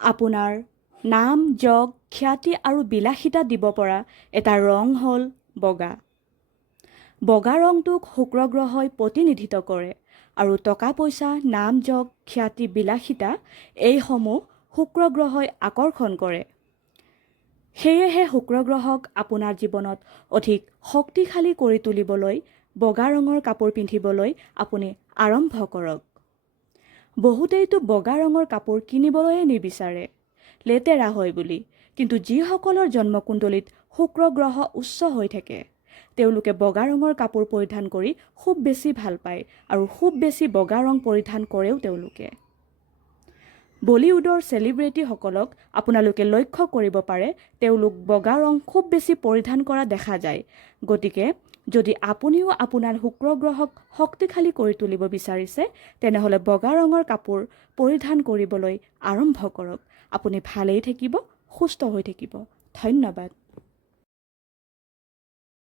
আপোনাৰ নাম, যশ, খ্যাতি আৰু বিলাসিতা দিব পৰা এটা ৰং হ'ল বগা। বগা ৰংটোক শুক্ৰ গ্ৰহই প্ৰতিনিধিত্ব কৰে আৰু টকা পইচা, নাম, যশ, খ্যাতি, বিলাসিতা এইসমূহ শুক্ৰ গ্ৰহই আকৰ্ষণ কৰে। সেয়েহে শুক্ৰ গ্ৰহক আপোনাৰ জীৱনত অধিক শক্তিশালী কৰি তুলিবলৈ বগা ৰঙৰ কাপোৰ পিন্ধিবলৈ আপুনি আৰম্ভ কৰক। বহুতেইতো বগা ৰঙৰ কাপোৰ কিনিবলৈয়ে নিবিচাৰে, লেতেৰা হয় বুলি। কিন্তু যিসকলৰ জন্মকুণ্ডলীত শুক্ৰ গ্ৰহ উচ্চ হৈ থাকে তেওঁলোকে বগা ৰঙৰ কাপোৰ পৰিধান কৰি খুব বেছি ভাল পায় আৰু খুব বেছি বগা ৰং পৰিধান কৰেও তেওঁলোকে। বলিউডৰ চেলিব্ৰিটিসকলক আপোনালোকে লক্ষ্য কৰিব পাৰে, তেওঁলোক বগা ৰং খুব বেছি পৰিধান কৰা দেখা যায়। গতিকে যদি আপুনিও আপোনাৰ শুক্ৰ গ্ৰহক শক্তিশালী কৰি তুলিব বিচাৰিছে তেনেহ'লে বগা ৰঙৰ কাপোৰ পৰিধান কৰিবলৈ আৰম্ভ কৰক। আপুনি ভালেই থাকিব, সুস্থ হৈ থাকিব। ধন্যবাদ।